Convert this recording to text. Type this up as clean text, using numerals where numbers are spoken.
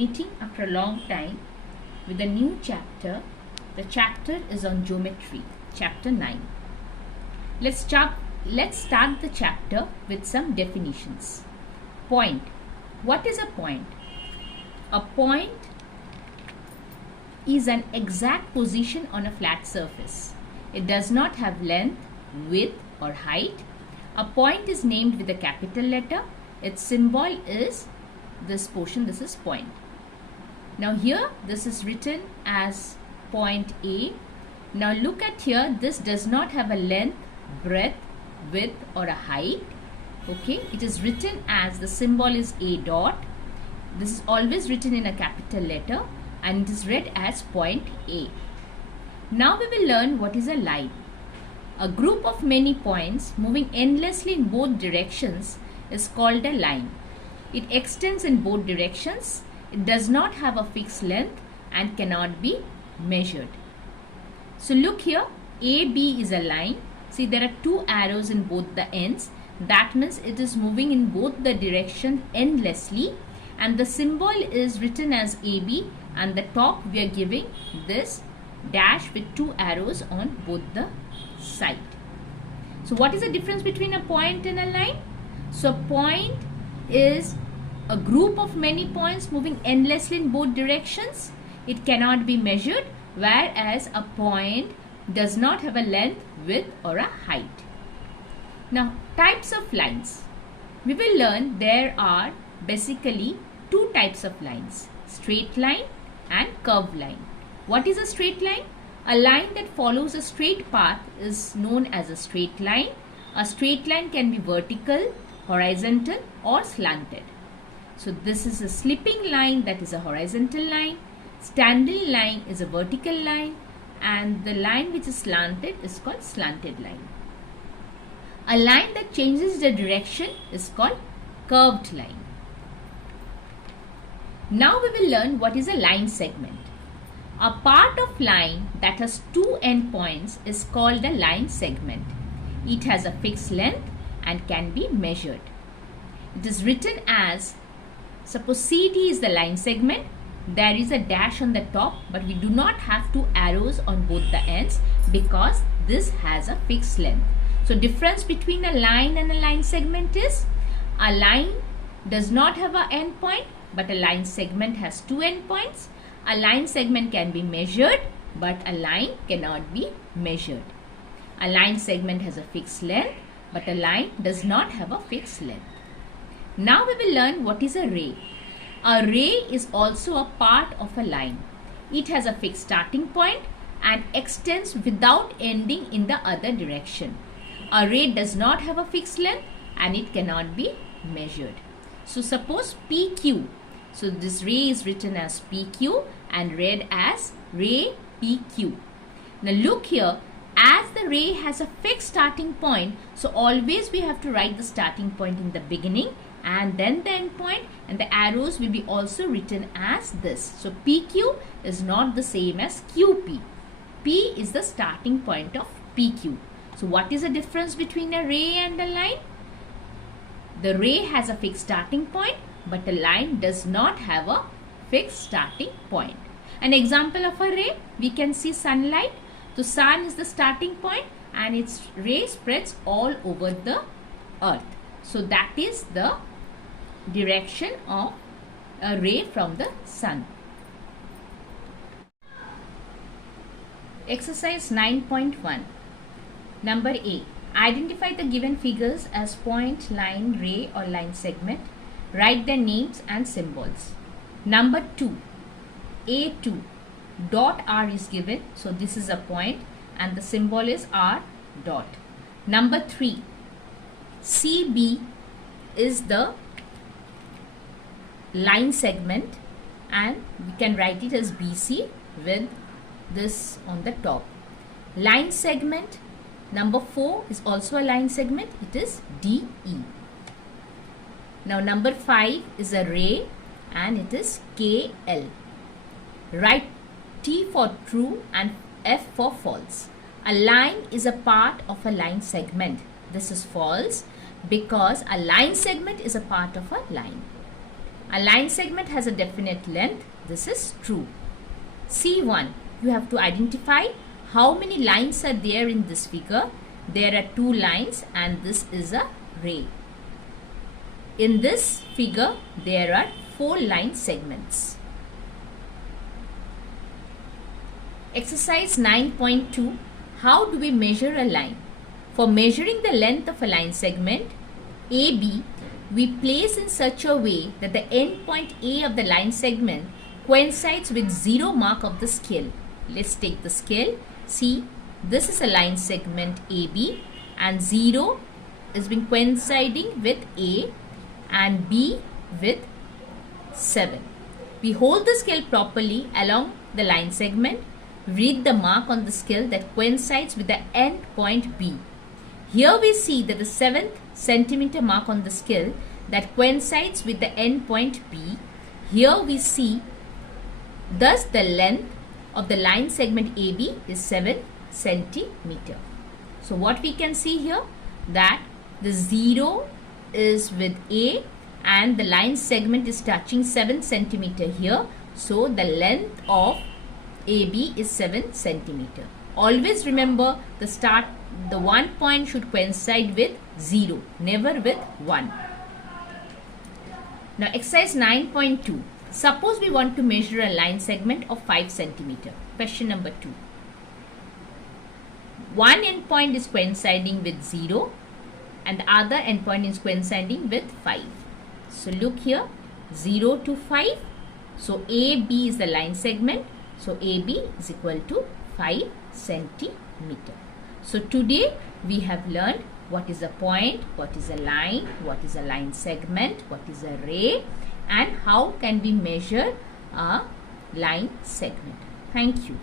meeting after a long time with a new chapter. The chapter is on geometry, chapter 9. Let's start the chapter with some definitions. Point. What is a point? A point is an exact position on a flat surface. It does not have length, width or height. A point is named with a capital letter. Its symbol is this portion. This is point. Now here this is written as point A. Now look at here, this does not have a length, breadth, width or a height. Okay, it is written as, the symbol is A dot. This is always written in a capital letter and it is read as point A. Now we will learn what is a line. A group of many points moving endlessly in both directions is called a line. It extends in both directions. It does not have a fixed length and cannot be measured. So look here, AB is a line. See, there are two arrows in both the ends. That means it is moving in both the direction endlessly, and the symbol is written as AB, and the top we are giving this dash with two arrows on both the side. So what is the difference between a point and a line? So point is a group of many points moving endlessly in both directions. It cannot be measured, whereas a point does not have a length, width or a height. Now, types of lines. We will learn there are basically two types of lines, straight line and curved line. What is a straight line? A line that follows a straight path is known as a straight line. A straight line can be vertical, horizontal or slanted. So this is a slipping line, that is a horizontal line. Standing line is a vertical line, and the line which is slanted is called slanted line. A line that changes the direction is called curved line. Now we will learn what is a line segment. A part of line that has two endpoints is called a line segment. It has a fixed length and can be measured. It is written as, suppose CD is the line segment. There is a dash on the top, but we do not have two arrows on both the ends because this has a fixed length. So difference between a line and a line segment is, a line does not have an endpoint, but a line segment has two endpoints. A line segment can be measured, but a line cannot be measured. A line segment has a fixed length, but a line does not have a fixed length. Now we will learn what is a ray. A ray is also a part of a line. It has a fixed starting point and extends without ending in the other direction. A ray does not have a fixed length and it cannot be measured. So suppose PQ. So this ray is written as PQ and read as ray PQ. Now look here, as the ray has a fixed starting point, so always we have to write the starting point in the beginning and then the end point, and the arrows will be also written as this. So PQ is not the same as QP. P is the starting point of PQ. So what is the difference between a ray and a line? The ray has a fixed starting point, but a line does not have a fixed starting point. An example of a ray, we can see sunlight. So sun is the starting point and its ray spreads all over the earth. So that is the direction of a ray from the sun. Exercise 9.1. Number A. Identify the given figures as point, line, ray or line segment. Write their names and symbols. Number 2. A2. Dot R is given. So this is a point and the symbol is R dot. Number 3. CB is the line segment and we can write it as BC with this on the top. Line segment number 4 is also a line segment. It is DE. Now number 5 is a ray and it is KL. Write T for true and F for false. A line is a part of a line segment. This is false because a line segment is a part of a line. A line segment has a definite length. This is true. C1. You have to identify how many lines are there in this figure. There are 2 lines and this is a ray. In this figure, there are 4 line segments. Exercise 9.2. How do we measure a line? For measuring the length of a line segment, AB, we place in such a way that the end point A of the line segment coincides with 0 mark of the scale. Let's take the scale. See, this is a line segment AB and 0 is been coinciding with A and B with 7. We hold the scale properly along the line segment. Read the mark on the scale that coincides with the end point B. Here we see that the 7th centimeter mark on the scale that coincides with the end point B. Here we see thus the length of the line segment AB is 7 centimeter. So what we can see here, that the 0 is with A and the line segment is touching 7 centimeter here. So the length of AB is 7 centimeter. Always remember the 1 point should coincide with 0, never with 1. Now exercise 9.2. Suppose we want to measure a line segment of 5 centimeter. Question number 2. One endpoint is coinciding with 0 and the other endpoint is coinciding with 5. So look here, 0 to 5. So AB is the line segment. So AB is equal to 5 centimeter. So today we have learned what is a point, what is a line, what is a line segment, what is a ray, and how can we measure a line segment. Thank you.